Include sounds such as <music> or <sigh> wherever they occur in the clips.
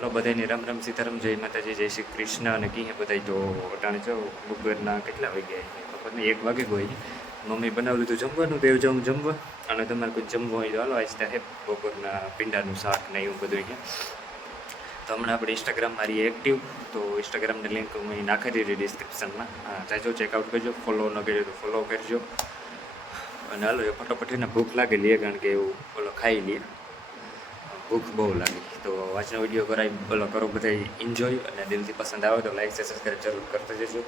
Hello બધાને રામ રામ સીતારામ, જય માતાજી, જય શ્રી કૃષ્ણ. અને કીએ બધાય? તો અટાણે જો બપોરના કેટલા વાગ્યા બપોરને એક વાગે હોય મમ્મી બનાવી લીધું જમવાનું, તો જમ જમવા. અને તમારે કોઈ જમવું હોય તો હાલો, આજ હે બપોરના પીંડાનું શાક ને એવું બધું તો હમણાં આપણે ઇન્સ્ટાગ્રામ મારી એક્ટિવ તો ઇન્સ્ટાગ્રામની લિંક હું અહીં નાખી દીધી ડિસ્ક્રિપ્શનમાં હા જાજો ચેકઆઉટ કરજો ફોલો ન કર્યો તો ફોલો કરજો. અને હાલો, એ ફટાફટ એને ભૂખ લાગેલી કારણ કે એવું ઓલો ખાઈ લઈએ ભૂખ બહુ લાગી. તો આજનો વીડિયો કરાવી બોલો કરો બધા એન્જોય અને દિલથી પસંદ આવે તો લાઈક સબસ્ક્રાઈબ જરૂર કરતા જજો.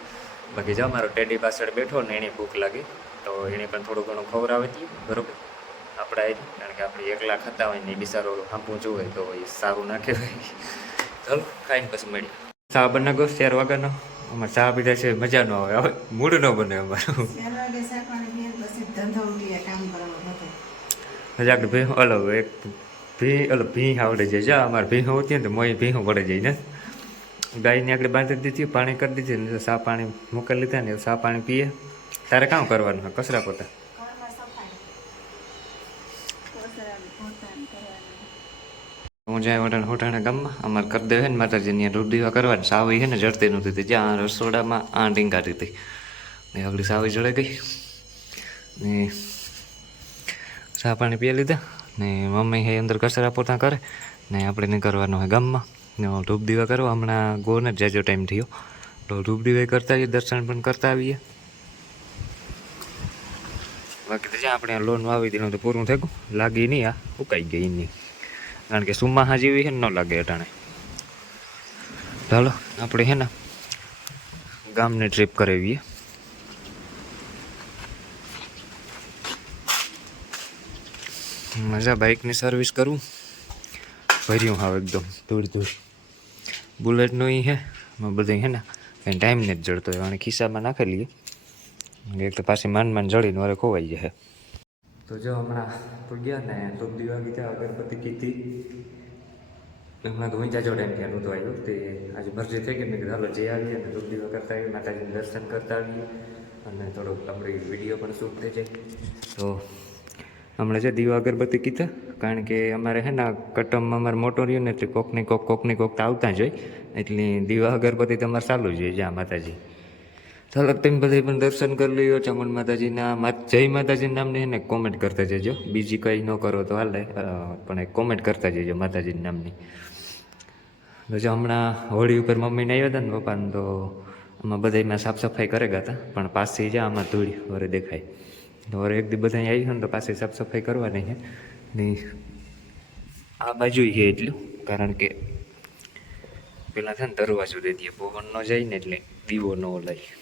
બાકી જો મારો ટેડી પાછળ બેઠો ને એને ભૂખ લાગી તો એને પણ થોડું ઘણું ખવડાવે હતી બરોબર? આપણે આવી કારણ કે આપણે એકલા ખાતા હોય ને એ બિચારો હાંપું જોવે તો એ સારું ના કહેવાય. ચાલો ખાઈને પછી મળીએ. ચા બનાવો ચાર વાગ્યાનો અમારે ચા પીધા છે મજા ન આવે. હવે મૂડ ન બને અમારું. ધંધો મજાક ભાઈ હલો એક ભી એટલે ભી આવડે જાય જા અમારે ભીં હોતી ને તો મોય ભી પડે જાય ને ગાયને આગળ બાંધી દીધી, પાણી કરી દીધી ને સા પાણી મૂકી લીધા ને સા પાણી પીએ. તારે કામ કરવાનું હોય? કચરા પોતા. હું જાય વટાણ હોટાણા ગામમાં. અમારે કરી દેવે ને માતાજીની રૂઢીવા કરવાની. સાવી છે ને જડતી નહોતી તે જ્યાં રસોડામાં આ ટીંગાતી હતી. ને આગળ સાવી જડે ગઈ. ને સા પાણી પીએ લીધા. ને મમ્મી હે અંદર કચરા પોતા કરે ને આપણે નહીં કરવાનું હોય ગામમાં ધૂપ દીવા કરો હમણાં ગો ને જાજો ટાઈમ થયો. તો ધૂપ દીવા કરતા આવીએ, દર્શન પણ કરતા આવીએ. બાકી જ્યાં આપણે લોન વાવી દીધું તો પૂરું થઈ ગયું. લાગી નહીં આ, ઉકાઈ ગઈ નહીં. કારણ કે સુમાહા જેવી છે ન લાગે અટાણે. ચાલો આપણે છે ને ગામની ટ્રીપ કરાવીએ. મજા બાઇકની સર્વિસ કરું? ભર્યું હાવ એકદમ, ધૂળ ધૂળ. બુલેટનું એ હે બધું હે ને, કંઈ ટાઈમ નથી જડતો અને ખિસ્સામાં નાખી લઈએ. એક તો પાછી માંડ માંડ જડીને વારે ખોવાઈ જાય. તો જો હમણાં તો ગયા ને, તો દિવાળી ત્યાં અગરબત્તી કીધી. હમણાં તો જોડે ટાઈમ ત્યાં નહોતો આવ્યો તે આજે મરજી થઈ ગઈ, મેં કીધું હાલો જઈ આવીએ અને ધૂપ દીવા કરતા આવીએ, માતાજીનું દર્શન કરતા આવીએ. અને થોડોક આપણી વીડિયો પણ શૂટ થઈ જાય. તો હમણાં છે દીવા અગરબત્તી કીધા, કારણ કે અમારે હે ને કટમમાં અમારે મોટો રહ્યો ને એટલે કોકની કોક કોકની કોક તો આવતા જ હોય. એટલે દીવા અગરબત્તી તમારે ચાલુ જ હોય જ્યાં માતાજી. ચાલો તેમ બધા પણ દર્શન કરી લ્યો, ચામુંડ માતાજીના જય માતાજી નામની એને કોમેન્ટ કરતા જજો. બીજી કંઈ ન કરો તો હાલે પણ એક કોમેન્ટ કરતા જજો માતાજીના નામની. જો હમણાં હોળી ઉપર મમ્મીને આવ્યા હતા ને પપ્પાને, તો આમાં બધામાં સાફ સફાઈ કરે ગયા હતા પણ પાસે જા આમાં ધૂળી વરે દેખાય. તો એક દી બધા આવી ને તો પાછી સાફ સફાઈ કરવાની છે. ને આ બાજુ છે એટલું, કારણ કે પેલા છે ને દરવાજો દઈ દઈએ પવન ન જાય ને એટલે દીવો ન ઓલાય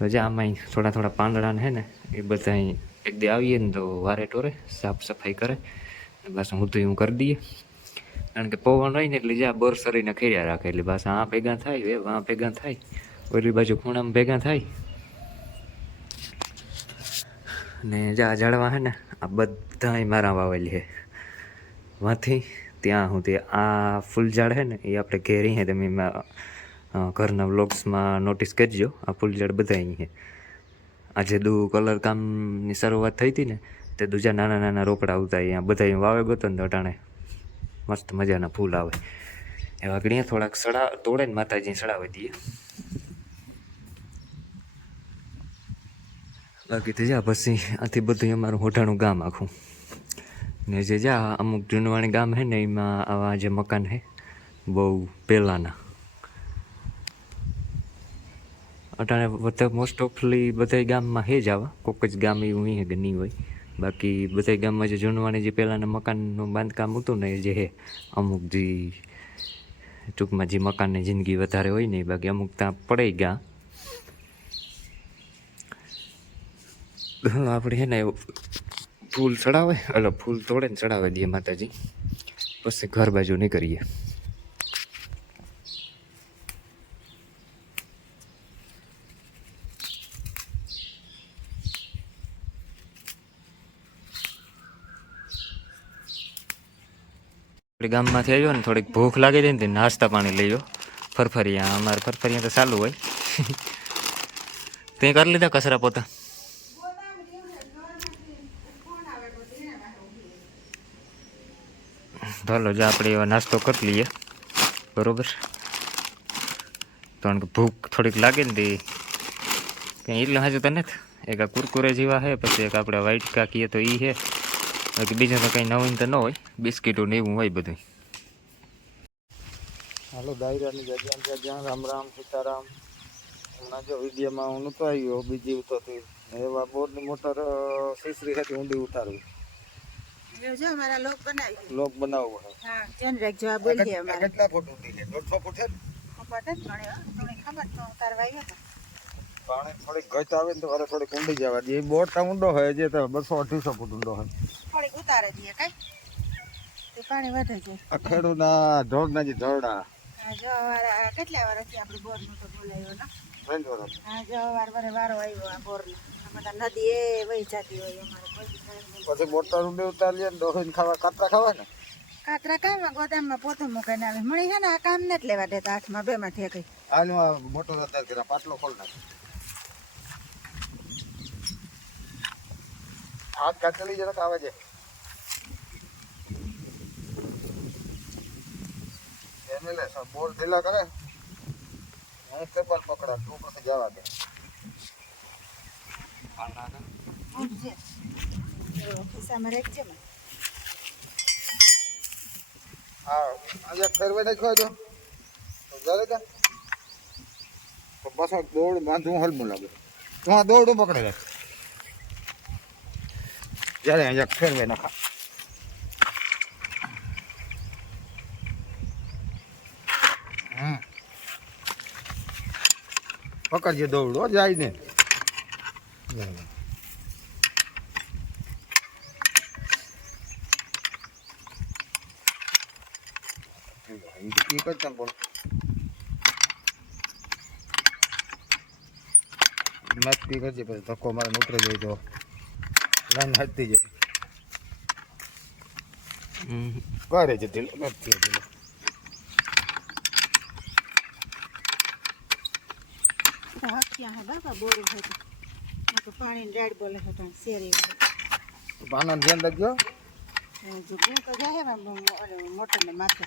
રજા આમાં થોડા થોડા પાંદડા છે ને, એ બધા એક દી આવીએ ને તો વારે ટોરે સાફ સફાઈ કરે બસ હું તો એવું કરી દઈએ. કારણ કે પવન હોય ને એટલે જ્યાં બોર સરીને ખેર્યા રાખે, એટલે બસ આ ભેગા થાય, એ આ ભેગા થાય, ઓલી બાજુ ખૂણામાં ભેગા થાય. ને જા ઝાડવા છે ને, આ બધા મારા વાવેલી છે વાથી ત્યાં સુધી આ ફૂલ ઝાડ છે ને, એ આપણે ઘેરી છે તમે ઘરના વ્લોગ્સમાં નોટિસ કરજો. આ ફૂલ ઝાડ બધા અહીં છે આજે દુ કલર કામની શરૂઆત થઈ હતી ને, તે દૂજા નાના નાના રોપડા આવતા અહીંયા બધા વાવે ગયો ને અટાણે મસ્ત મજાના ફૂલ આવે. એવા ઘણી થોડાક સડા, તોડે ને માતાજી સડાવી દઈએ બાકી તો જા, પછી આથી બધું અમારું હોઠાણું ગામ આખું. ને જે જા, અમુક જૂનવાણી ગામ હે ને એમાં આવા જે મકાન હે, બહુ પહેલાંના અટાણે બધા મોસ્ટ ઓફલી બધા ગામમાં હે જ આવા, કોક જ ગામ એવું હે કે નહીં હોય. બાકી બધા ગામમાં જે જૂનવાણી જે પહેલાંના મકાનનું બાંધકામ હતું ને જે હે, અમુક જે ટૂંકમાં જે મકાનની જિંદગી વધારે હોય ને બાકી અમુક ત્યાં પડાઈ ગયા. આપણે હે ને ફૂલ ચડાવે એટલે ફૂલ તોડે ને ચડાવે દઈએ માતાજી. પછી ઘર બાજુ નીકળીએ. ગામમાંથી આવ્યો ને, થોડીક ભૂખ લાગી હતી ને નાસ્તા પાણી લઈ ફરફરિયા, અમારે ફરફરિયા તો ચાલુ હોય. <laughs> તે કરી લીધા કચરા પોતા. ચાલો જ આપણે એવા નાસ્તો કરી લઈએ. બરોબર? કારણ કે ભૂખ થોડીક લાગે ને તે. કંઈ એટલું હાજુ તો નથી. એક આ કુરકુરે જેવા છે પછી એક આપણે વ્હાઈટ કાકીએ તો એ છે બાકી બીજું તો કંઈ નવીન તો ન હોય. બિસ્કીટો ને એવું હોય બધું હાલો દાયરાની જગ્યા ત્યાં જ્યાં રામ રામ સીતારામ. હમણાં જો વિડીયોમાં હું નહોતો આવ્યો બીજી ઉતરતી. એવા બોરની મોટર અ, સીસરી હતી ઊંડી ઉતારવી. જો અમારા લોક બનાવી લોક બનાવવો હા ધ્યાન રાખજો આ બોલીએ અમારે. કેટલા ફૂટ ઊંડી છે દોઢસો ફૂટ છે ને? ખબર જ ગણે હો. થોડી ખબર તો ઉતારવા આવ્યા પાણી થોડીક ગત આવે ને તો મારે થોડીક ઊંડી જવા દે. બોટ ઊંડો હોય જે તો બસો અઢીસો ફૂટ ઊંડો હોય. થોડીક ઉતારે દઈએ કઈ? પાણી વધે છે. આ ખેડૂતના જે કેટલા વર્ષથી આપણે બોરનું તો બોલાયો ને? વર્ષ. હા જો વાર વારે આવ્યો આ બોરનો. નદી એ વહી જતી હોય અમારે કોઈ દી કાંઈ નહીં. પછી મોટા રૂડે ઉતારીએ ને ડોહીને ખાવા કાતરા ખાવા ને? કાતરા કામાં ગોદામમાં પોતું મૂકીને આવે. મળી છે ને આ કામ નથી લેવા દેતા હાથમાં બેમાં ઠેકઈ. આનું આ મોટો દાદા કર્યા પાટલો ખોલ નાખ. હાથ કાચલી જરાક આવે છે એને લે બોલ ઢીલા કરે. હું કેબલ પકડા તું પછી જવા દે ઉઠજે જો ખિસ્સામાં રાખજે ને હા આજે ફેરવે નાખ્યો જો તો જરે કા તો પાછો દોડ બાંધવું હલમું લાગે. તું આ દોરડું પકડે રાખ. જ્યારે અહીંયા ફેરવે નાખા. હમ. પકડજે દોરડું હો, જાય ને. ઈ કરતા બોલ નક્કી કરજે પછી ધક્કો મારે ઉતરે જાય તો લાઈન હટતી જાય કરે છે ઢીલો નથી ઢીલો તો હક્યા હે બાપા બોરું હતું આ તો પાણીની રેડ બોલે છે પણ શેરી ભાના ધ્યાન રાખજો. જો ગું તો જાય ને માથે.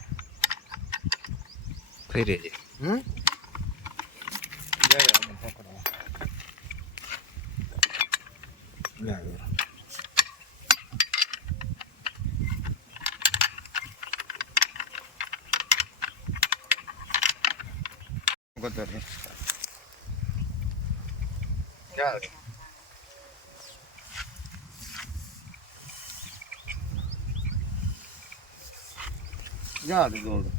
ફેરે છે. હમ? જ્યારે અમે પકડવા લાગે આવ્યો. ગટર છે. ચાલ. જા દે દોડ